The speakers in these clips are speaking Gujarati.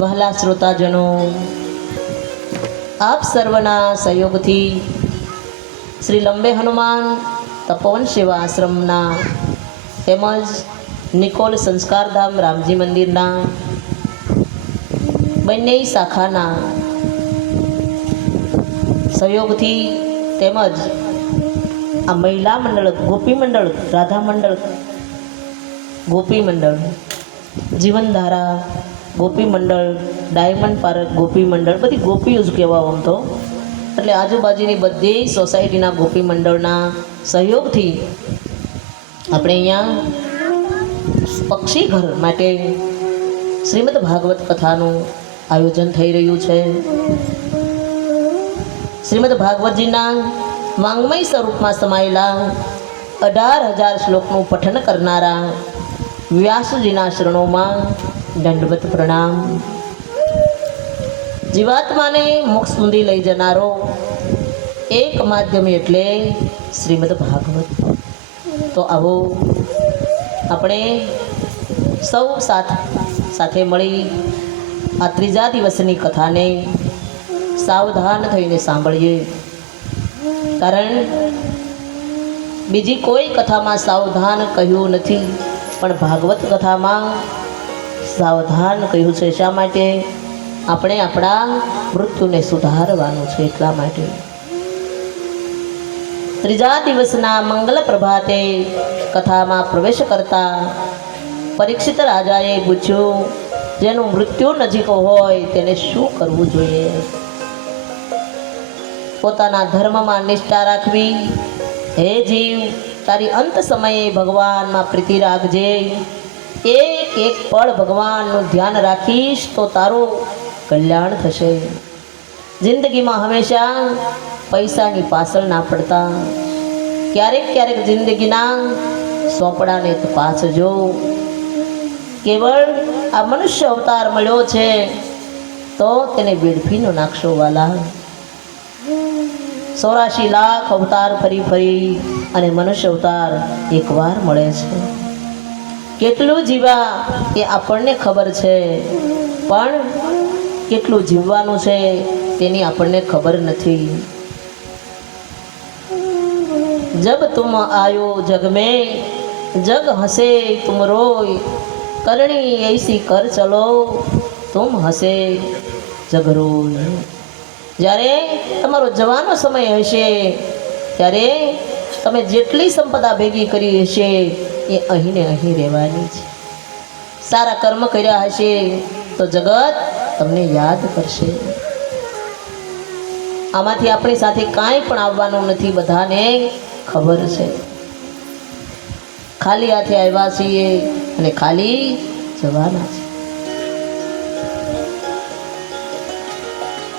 વહાલા શ્રોતાજનો, આપ સર્વના સહયોગથી શ્રી લંબે હનુમાન તપોવન સેવા આશ્રમના તેમજ નિકોલ સંસ્કારધામ રામજી મંદિરના બંને શાખાના સહયોગથી તેમજ આ મહિલા મંડળ, ગોપી મંડળ, રાધા મંડળ, ગોપી મંડળ, જીવનધારા ગોપી મંડળ, ડાયમંડ પાર્ક ગોપી મંડળ, બધી ગોપીઓ જ કહેવાય આમ તો. એટલે આજુબાજુની બધી સોસાયટીના ગોપી મંડળના સહયોગથી આપણે અહીંયા પક્ષી ઘર માટે શ્રીમદ ભાગવત કથાનું આયોજન થઈ રહ્યું છે. શ્રીમદ ભાગવતજીના વાંગ્મય સ્વરૂપમાં સમાયેલા 18,000 શ્લોકનું પઠન કરનારા વ્યાસજીના શરણોમાં દંડવત પ્રણામ. જીવાત્માને મોક્ષ સુધી લઈ જનારો એક માધ્યમ એટલે શ્રીમદ ભાગવત. તો આવો આપણે સૌ સાથે મળી આ ત્રીજા દિવસની કથાને સાવધાન થઈને સાંભળીએ. કારણ બીજી કોઈ કથામાં સાવધાન કહ્યું નથી, પણ ભાગવત કથામાં સાવધાન કહ્યું છે. શા માટે? આપણે આપણા મૃત્યુને સુધારવાનું છે, એટલા માટે. ત્રીજા દિવસના મંગલ પ્રભાતે કથામાં પ્રવેશ કરતા પરીક્ષિત રાજાએ પૂછ્યું, જેનું મૃત્યુ નજીક હોય તેને શું કરવું જોઈએ? પોતાના ધર્મમાં નિષ્ઠા રાખવી. હે જીવ, તારી અંત સમયે ભગવાનમાં પ્રીતિ રાખજે. એક એક પળ ભગવાનનું ધ્યાન રાખીશ તો તારું કલ્યાણ થશે. જિંદગીમાં હંમેશા પૈસાની પાછળ ના પડતા. ક્યારેક ક્યારેક જિંદગીના સોંપડાને તપાસજો. કેવળ આ મનુષ્ય અવતાર મળ્યો છે તો તેને વેડફી ન નાખશો વાલા. 84 લાખ અવતાર ફરી ફરી અને મનુષ્ય અવતાર એકવાર મળે છે. કેટલું જીવા એ આપણને ખબર છે, પણ કેટલું જીવવાનું છે તેની આપણને ખબર નથી. જબ તુમ આયો જગ में जग हंसे तुम रोय, करनी ऐसी कर चलो तुम हंसे जग रोय. જ્યારે તમારો જવાનો સમય હશે ત્યારે તમે જેટલી સંપદા ભેગી કરી હશે એ અહીં ને અહીં રહેવાની છે. સારા કર્મ કર્યા હશે તો જગત તમને યાદ કરશે. આમાંથી આપણી સાથે કાંઈ પણ આવવાનું નથી, બધાને ખબર છે. ખાલી હાથે આવ્યા છીએ અને ખાલી જવાના છે.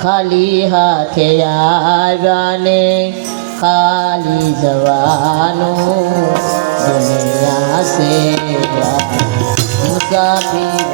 ખાલી હાથે આવ્યા ને ખાલી જવાનું, દુનિયા સે મુસાફિર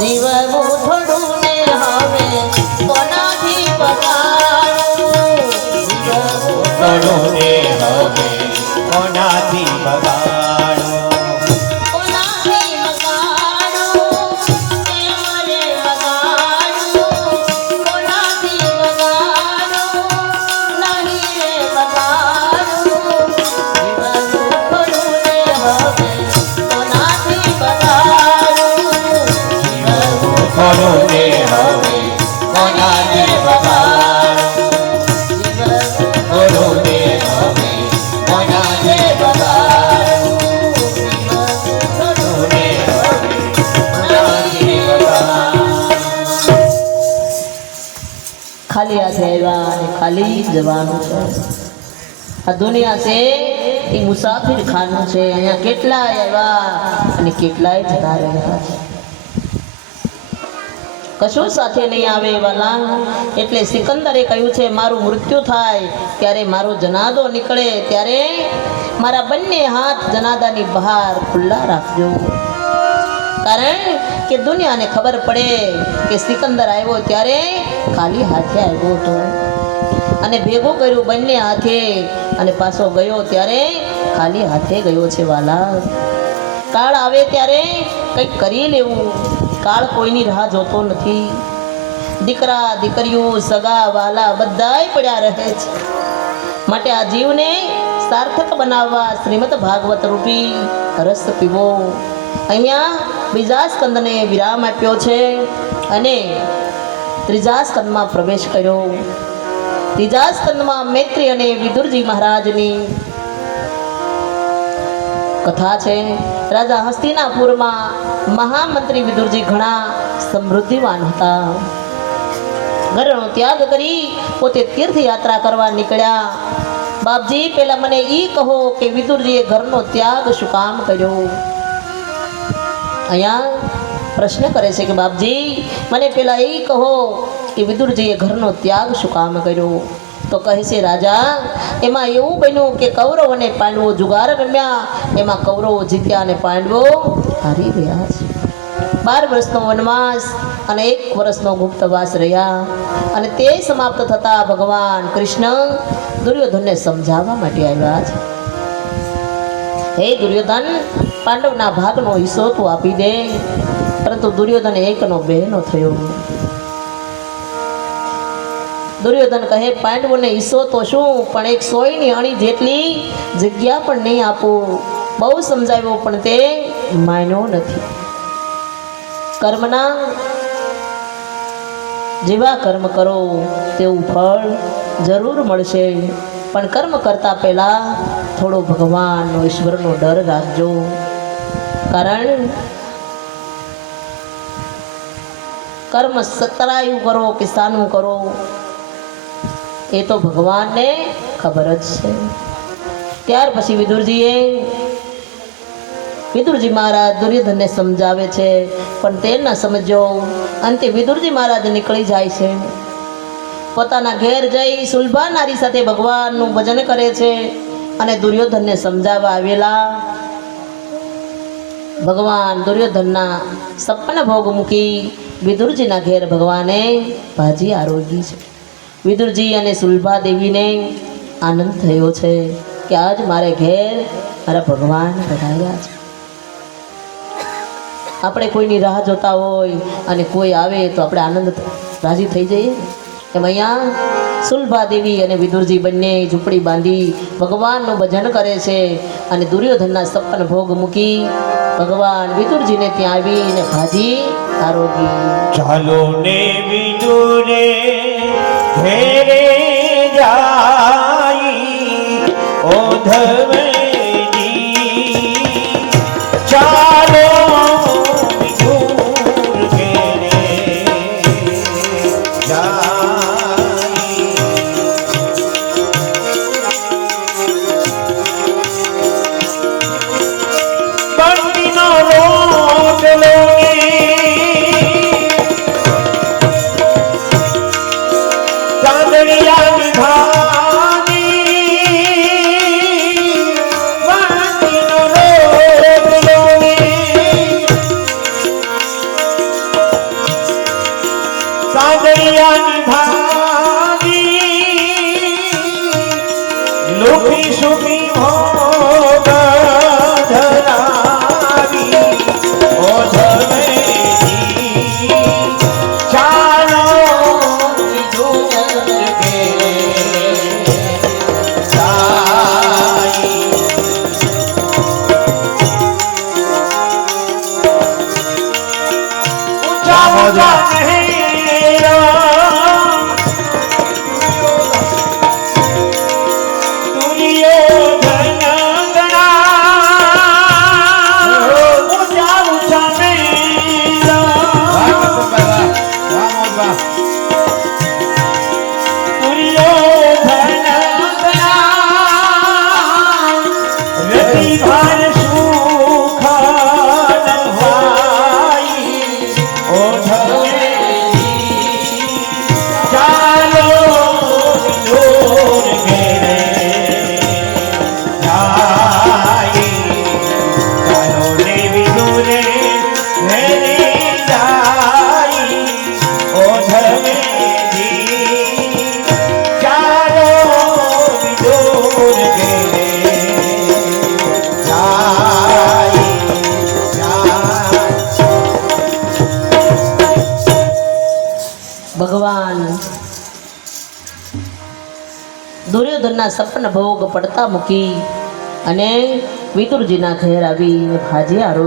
જીવવું થોડું ને હવે કોના કોને હવે કોનાને બગાડું કોને હવે કોનાને બગાડું કોને હવે કોનાને બગાડું. ખાલી હાથે આવ્યા અને ખાલી જવાનું છે. આ દુનિયા છે એ મુસાફિર ખાનું છે. અહીંયા કેટલાય આવ્યા અને કેટલાય જતા રહ્યા છે. કશું સાથે નહીં આવે વાલા. એટલે સિકંદરે કહ્યું છે મારું મૃત્યુ થાય ત્યારે મારો જનાદો નીકળે ત્યારે મારા બંને હાથ જનાદાની બહાર ખુલ્લા રાખજો. કારણ કે દુનિયાને ખબર પડે કે સિકંદર આવ્યો ત્યારે ખાલી હાથે આવ્યો હતો અને ભેગું કર્યું બંને હાથે અને પાછો ગયો ત્યારે ખાલી હાથે ગયો છે વાલા. કાળ આવે ત્યારે કંઈક કરી લેવું. કાળ કોઈની રાહ જોતો નથી. દીકરા દીકરીઓ સગા વાલા બધાય પડ્યા રહે છે. માટે આ જીવને સાર્થક બનાવવા શ્રીમદ ભાગવત રૂપી રસ પીવો. અહીંયા બીજા સ્કંદને વિરામ આપ્યો છે અને ત્રીજા સ્કંદમાં પ્રવેશ કર્યો. ત્રીજા સ્કંદમાં મૈત્રી અને વિદુરજી મહારાજની કથા છે. રાજા હસ્તિનાપુરમાં મહામંત્રી વિદુરજી ઘણા સમૃદ્ધિવાન હતા. ઘરનો ત્યાગ કરી પોતે તીર્થયાત્રા કરવા નીકળ્યા. બાપજી પહેલા મને ઈ કહો કે વિદુરજીએ ઘરનો ત્યાગ શું કામ કર્યો? અહીંયા પ્રશ્ન કરે છે કે બાપજી મને પહેલા એ કહો કે વિદુરજીએ ઘરનો ત્યાગ શું કામ કર્યો? તો કહે છે રાજા એમાં એવું બન્યું કે કૌરવ અને પાંડવો જુગાર રમ્યા. એમાં કૌરવો જીત્યા અને પાંડવો હારી ગયા છે. 12 વર્ષનો વનવાસ અને 1 વર્ષનો ગુપ્તવાસ રહ્યા અને તે સમાપ્ત થતા ભગવાન કૃષ્ણ દુર્યોધનને સમજાવવા માટે આવ્યા છે. હે દુર્યોધન, પાંડવના ભાગનો હિસ્સો તું આપી દે. પરંતુ દુર્યોધન 1નો 2નો થયો. દુર્યોધન કહે પાંડવોને હિસ્સો તો શું પણ 100ની અણી જેટલી જગ્યા પણ નહીં આપું. બહુ સમજાવ્યો પણ તે માન્યો નથી. કર્મના જેવા કર્મ કરો તેવું ફળ જરૂર મળશે. પણ કર્મ કરતા પહેલા થોડો ભગવાનનો ઈશ્વરનો ડર રાખજો. કારણ કર્મ સતરાયું કરો કે સાનું કરો એ તો ભગવાનને ખબર જ છે. ત્યાર પછી વિદુરજી મહારાજ દુર્યોધનને સમજાવે છે પણ તે ન સમજો. અંતે વિદુરજી મહારાજ નીકળી જાય છે. પોતાના ઘેર જઈ સુલભા નારી સાથે ભગવાનનું ભજન કરે છે અને દુર્યોધનને સમજાવવા આવેલા ભગવાન દુર્યોધનના સપન ભોગ મૂકી વિદુરજીના ઘેર ભગવાને ભાજી આરોગી છે. વિદુરજી અને સુલભા દેવીને આનંદ થયો છે કે આજ મારે ઘેર મારા ભગવાન પધાર્યા છે. આપણે કોઈની રાહ જોતા હોય અને કોઈ આવે તો આપણે આનંદ રાજી થઈ જઈએ. એમ અહીંયા સુલભા દેવી અને વિદુરજી બંને ઝૂંપડી બાંધી ભગવાનનું ભજન કરે છે અને દુર્યોધનના સપન ભોગ મૂકી ભગવાન વિદુરજીને ત્યાં આવીને ભાજી આરોગી. ચાલો ને વિદુરે ઘેરે જાઈ ઓધવજી. ચાલો વિદુર ઘેરે જાઈ. બંટીનો રોટલો ચાંદડિયાની ભાની બંટીનો રોટલો ચાંદડિયાની ભાની લુખી સુખી ભોગ ધરાવી ઓધવેજી. ચાલો વિદુર ઘેરે જાઈ. ચાલો ઊંચા નહીં દુર્યોધન ગણા ઊંચા ઊંચા નહીં ભાર સુખ નભાઈ ઓઢવેલી ચાલો દૂર ઘેરે જાય ચાલો દેવી દૂરે ઘેરે જાય ઓઢવેલી ચાલો દૂર ઘેરે ભગવાન દુર્યોધનના સપન ભોગ પડતા મૂકી અને વિદુરજીના ઘેર આવી ભાજી આરોગ્ય